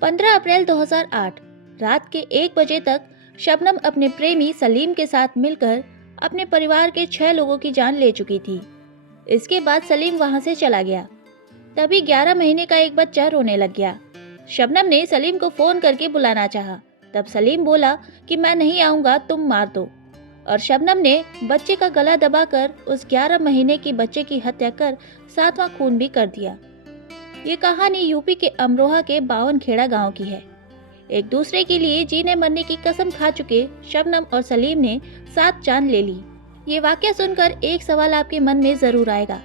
15 अप्रैल 2008 रात के 1 बजे तक शबनम अपने प्रेमी सलीम के साथ मिलकर अपने परिवार के 6 लोगों की जान ले चुकी थी। इसके बाद सलीम वहां से चला गया। तभी 11 महीने का एक बच्चा रोने लग गया। शबनम ने सलीम को फोन करके बुलाना चाहा। तब सलीम बोला कि मैं नहीं आऊंगा, तुम मार दो। और शबनम ने बच्चे का गला दबाकर उस 11 महीने की बच्चे की हत्या कर 7वां खून भी कर दिया। ये कहानी यूपी के अमरोहा के 52 खेड़ा गांव की है। एक दूसरे के लिए जीने मरने की कसम खा चुके शबनम और सलीम ने 7 जान ले ली। ये वाकया सुनकर एक सवाल आपके मन में जरूर आएगा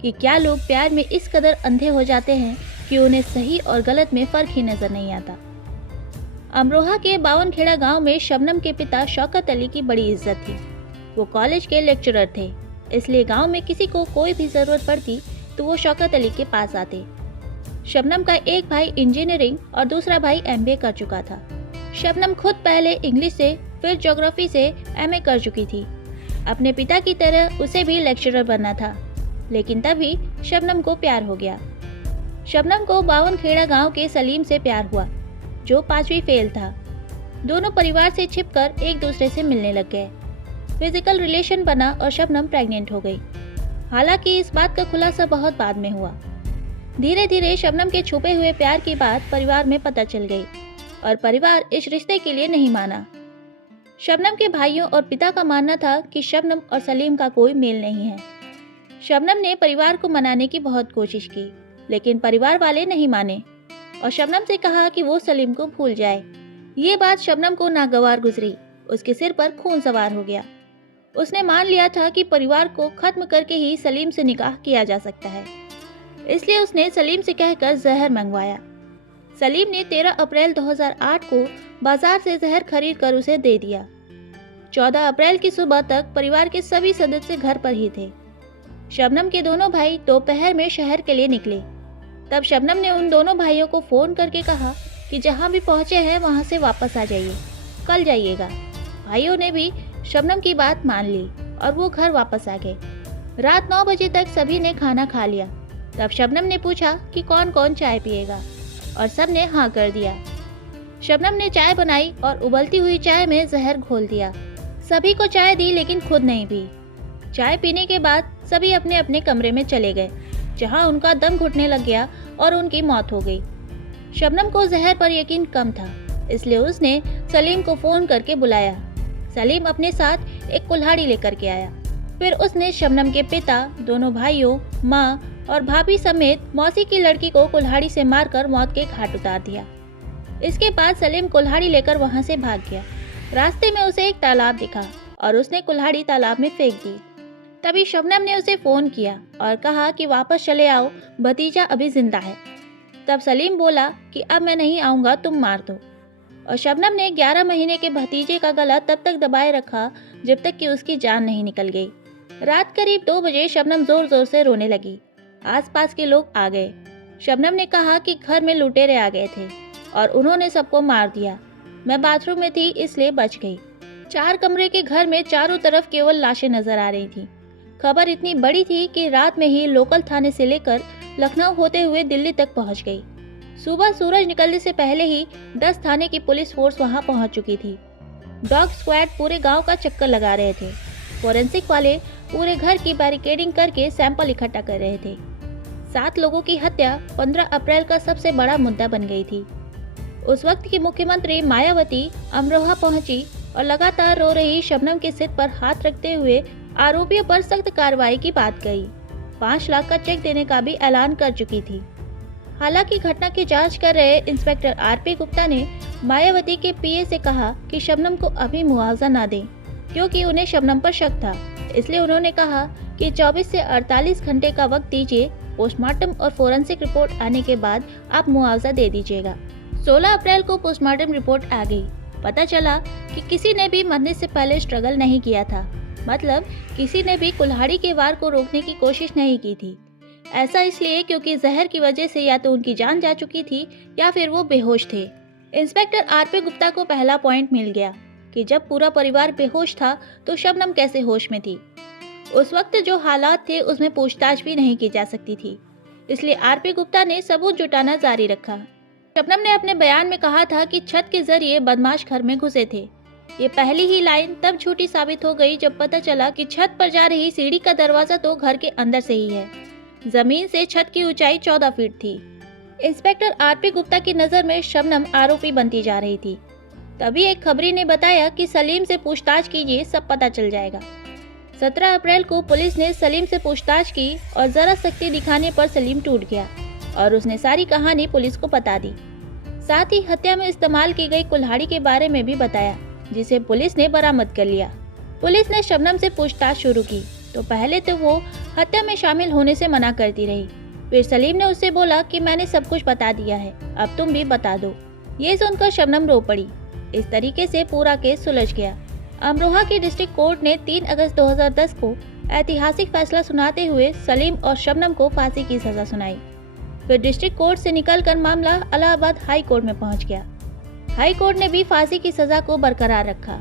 कि क्या लोग प्यार में इस कदर अंधे हो जाते हैं कि उन्हें सही और गलत में फर्क ही नजर नहीं आता। अमरोहा के 52 खेड़ा गांव में शबनम के पिता शौकत अली की बड़ी इज्जत थी। वो कॉलेज के लेक्चरर थे, इसलिए गांव में किसी को कोई भी जरूरत पड़ती तो वो शौकत अली के पास आते। शबनम का एक भाई इंजीनियरिंग और दूसरा भाई एमबीए कर चुका था। शबनम खुद पहले इंग्लिश से फिर ज्योग्राफी से एमए कर चुकी थी। अपने पिता की तरह उसे भी लेक्चरर बनना था, लेकिन तभी शबनम को प्यार हो गया। शबनम को 52 खेड़ा गांव के सलीम से प्यार हुआ, जो 5वीं फेल था। दोनों परिवार से छिपकर एक दूसरे से मिलने लग गए। फिजिकल रिलेशन बना और शबनम प्रेग्नेंट हो गई। हालांकि इस बात का खुलासा बहुत बाद में हुआ। धीरे धीरे शबनम के छुपे हुए प्यार की बात परिवार में पता चल गई और परिवार इस रिश्ते के लिए नहीं माना। शबनम के भाइयों और पिता का मानना था कि शबनम और सलीम का कोई मेल नहीं है। शबनम ने परिवार को मनाने की बहुत कोशिश की, लेकिन परिवार वाले नहीं माने और शबनम से कहा कि वो सलीम को भूल जाए। ये बात शबनम को नागवार गुजरी। उसके सिर पर खून सवार हो गया। उसने मान लिया था कि परिवार को खत्म करके ही सलीम से निकाह किया जा सकता है, इसलिए उसने सलीम से कहकर जहर मंगवाया। सलीम ने 13 अप्रैल 2008 को बाजार से जहर खरीद कर उसे दे दिया। 14 अप्रैल की सुबह तक परिवार के सभी सदस्य घर पर ही थे। शबनम के दोनों भाई दोपहर में शहर के लिए निकले। तब शबनम ने उन दोनों भाइयों को फोन करके कहा कि जहां भी पहुंचे हैं वहां से वापस आ जाइए, कल जाइएगा। भाइयों ने भी शबनम की बात मान ली और वो घर वापस आ गए। रात 9 बजे तक सभी ने खाना खा लिया। तब शबनम ने पूछा कि कौन कौन चाय पिएगा और सब ने हाँ कर दिया। शबनम ने चाय बनाई और उबलती हुई चाय में जहर घोल दिया। सभी को चाय दी, लेकिन खुद नहीं पी। चाय पीने के बाद सभी अपने अपने कमरे में चले गए, जहां उनका दम घुटने लग गया और उनकी मौत हो गई। शबनम को जहर पर यकीन कम था, इसलिए उसने सलीम को फोन करके बुलाया। सलीम अपने साथ एक कुल्हाड़ी लेकर के आया। फिर उसने शबनम के पिता, दोनों भाइयों, माँ और भाभी समेत मौसी की लड़की को कुल्हाड़ी से मारकर मौत के घाट उतार दिया। इसके बाद सलीम कुल्हाड़ी लेकर वहां से भाग गया। रास्ते में उसे एक तालाब दिखा और उसने कुल्हाड़ी तालाब में फेंक दी। तभी शबनम ने उसे फोन किया और कहा कि वापस चले आओ, भतीजा अभी जिंदा है। तब सलीम बोला कि अब मैं नहीं आऊंगा, तुम मार दो। और शबनम ने 11 महीने के भतीजे का गला तब तक दबाए रखा जब तक कि उसकी जान नहीं निकल गई। रात करीब 2 बजे शबनम जोर जोर से रोने लगी। आसपास के लोग आ गए। शबनम ने कहा कि घर में लुटेरे आ गए थे और उन्होंने सबको मार दिया। मैं बाथरूम में थी, इसलिए बच गई। 4 कमरे के घर में चारों तरफ केवल लाशें नजर आ रही थी। खबर इतनी बड़ी थी कि रात में ही लोकल थाने से लेकर लखनऊ होते हुए दिल्ली तक पहुंच गई। सुबह सूरज निकलने से पहले ही 10 थाने की पुलिस फोर्स वहां पहुंच चुकी थी। डॉग स्क्वाड पूरे गांव का चक्कर लगा रहे थे। फोरेंसिक वाले पूरे घर की बैरिकेडिंग करके सैंपल इकट्ठा कर रहे थे। 7 लोगों की हत्या 15 अप्रैल का सबसे बड़ा मुद्दा बन गई थी। उस वक्त की मुख्यमंत्री मायावती अमरोहा पहुंची और लगातार रो रही शबनम के सिर पर हाथ रखते हुए आरोपियों पर सख्त कार्रवाई की बात कही। 5 लाख का चेक देने का भी ऐलान कर चुकी थी। हालांकि घटना की जांच कर रहे इंस्पेक्टर आरपी गुप्ता ने मायावती के पीए से कहा कि शबनम को अभी मुआवजा न दें, क्योंकि उन्हें शबनम पर शक था। इसलिए उन्होंने कहा कि 24 से 48 घंटे का वक्त दीजिए, पोस्टमार्टम और फोरेंसिक रिपोर्ट आने के बाद आप मुआवजा दे दीजिएगा। 16 अप्रैल को पोस्टमार्टम रिपोर्ट आ गई। पता चला कि किसी ने भी मरने से पहले स्ट्रगल नहीं किया था, मतलब किसी ने भी कुल्हाड़ी के वार को रोकने की कोशिश नहीं की थी। ऐसा इसलिए क्योंकि जहर की वजह से या तो उनकी जान जा चुकी थी या फिर वो बेहोश थे। इंस्पेक्टर आरपी गुप्ता को पहला पॉइंट मिल गया कि जब पूरा परिवार बेहोश था तो शबनम कैसे होश में थी। उस वक्त जो हालात थे उसमें पूछताछ भी नहीं की जा सकती थी, इसलिए आरपी गुप्ता ने सबूत जुटाना जारी रखा। शबनम ने अपने बयान में कहा था कि छत के जरिए बदमाश घर में घुसे थे। ये पहली ही लाइन तब झूठी साबित हो गई जब पता चला कि छत पर जा रही सीढ़ी का दरवाजा तो घर के अंदर से ही है। जमीन से छत की ऊंचाई 14 फीट थी। इंस्पेक्टर आरपी गुप्ता की नजर में शबनम आरोपी बनती जा रही थी। तभी एक खबरी ने बताया कि सलीम से पूछताछ कीजिए, सब पता चल जाएगा। 17 अप्रैल को पुलिस ने सलीम से पूछताछ की और जरा सख्ती दिखाने पर सलीम टूट गया और उसने सारी कहानी पुलिस को बता दी। साथ ही हत्या में इस्तेमाल की गई कुल्हाड़ी के बारे में भी बताया, जिसे पुलिस ने बरामद कर लिया। पुलिस ने शबनम से पूछताछ शुरू की तो पहले तो वो हत्या में शामिल होने से मना करती रही। फिर सलीम ने उससे बोला कि मैंने सब कुछ बता दिया है, अब तुम भी बता दो। ये सुनकर शबनम रो पड़ी। इस तरीके से पूरा केस सुलझ गया। अमरोहा की डिस्ट्रिक्ट कोर्ट ने 3 अगस्त 2010 को ऐतिहासिक फैसला सुनाते हुए सलीम और शबनम को फांसी की सजा सुनाई। फिर डिस्ट्रिक्ट कोर्ट से निकलकर मामला इलाहाबाद हाई कोर्ट में पहुंच गया। हाई कोर्ट ने भी फांसी की सजा को बरकरार रखा।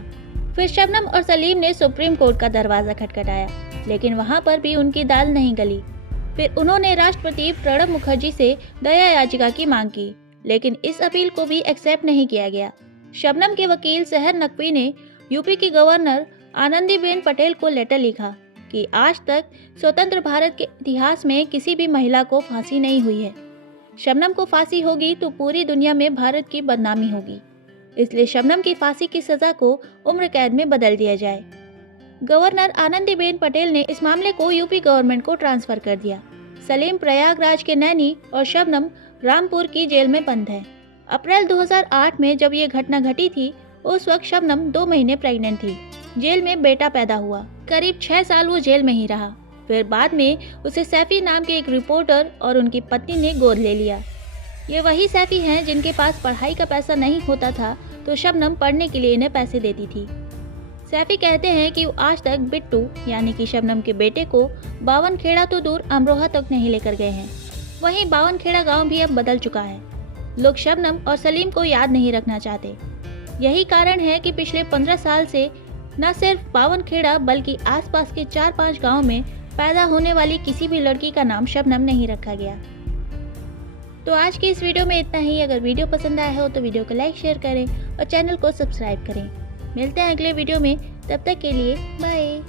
फिर शबनम और सलीम ने सुप्रीम कोर्ट का दरवाजा खटखटाया, लेकिन वहां पर भी उनकी दाल नहीं गली। फिर उन्होंने राष्ट्रपति प्रणब मुखर्जी से दया याचिका की मांग की, लेकिन इस अपील को भी एक्सेप्ट नहीं किया गया। शबनम के वकील सहर नकवी ने यूपी की गवर्नर आनंदीबेन पटेल को लेटर लिखा कि आज तक स्वतंत्र भारत के इतिहास में किसी भी महिला को फांसी नहीं हुई है। शबनम को फांसी होगी तो पूरी दुनिया में भारत की बदनामी होगी, इसलिए शबनम की फांसी की सजा को उम्र कैद में बदल दिया जाए। गवर्नर आनंदीबेन पटेल ने इस मामले को यूपी गवर्नमेंट को ट्रांसफर कर दिया। सलीम प्रयागराज के नैनी और शबनम रामपुर की जेल में बंद है। अप्रैल 2008 में जब ये घटना घटी थी, उस वक्त शबनम 2 महीने प्रेग्नेंट थी। जेल में बेटा पैदा हुआ। करीब 6 साल वो जेल में ही रहा। फिर बाद में उसे सैफी नाम के एक रिपोर्टर और उनकी पत्नी ने गोद ले लिया। ये वही सैफी हैं जिनके पास पढ़ाई का पैसा नहीं होता था तो शबनम पढ़ने के लिए इन्हें पैसे देती थी। सैफी कहते हैं कि वो आज तक बिट्टू यानी कि शबनम के बेटे को बावनखेड़ा तो दूर अमरोहा तक नहीं लेकर गए हैं। वहीं बावनखेड़ा गांव भी अब बदल चुका है। लोग शबनम और सलीम को याद नहीं रखना चाहते। यही कारण है कि पिछले 15 साल से न सिर्फ बावनखेड़ा बल्कि आसपास के 4-5 गाँव में पैदा होने वाली किसी भी लड़की का नाम शबनम नहीं रखा गया। तो आज की इस वीडियो में इतना ही। अगर वीडियो पसंद आया हो तो वीडियो को लाइक शेयर करें और चैनल को सब्सक्राइब करें। मिलते हैं अगले वीडियो में, तब तक के लिए बाय।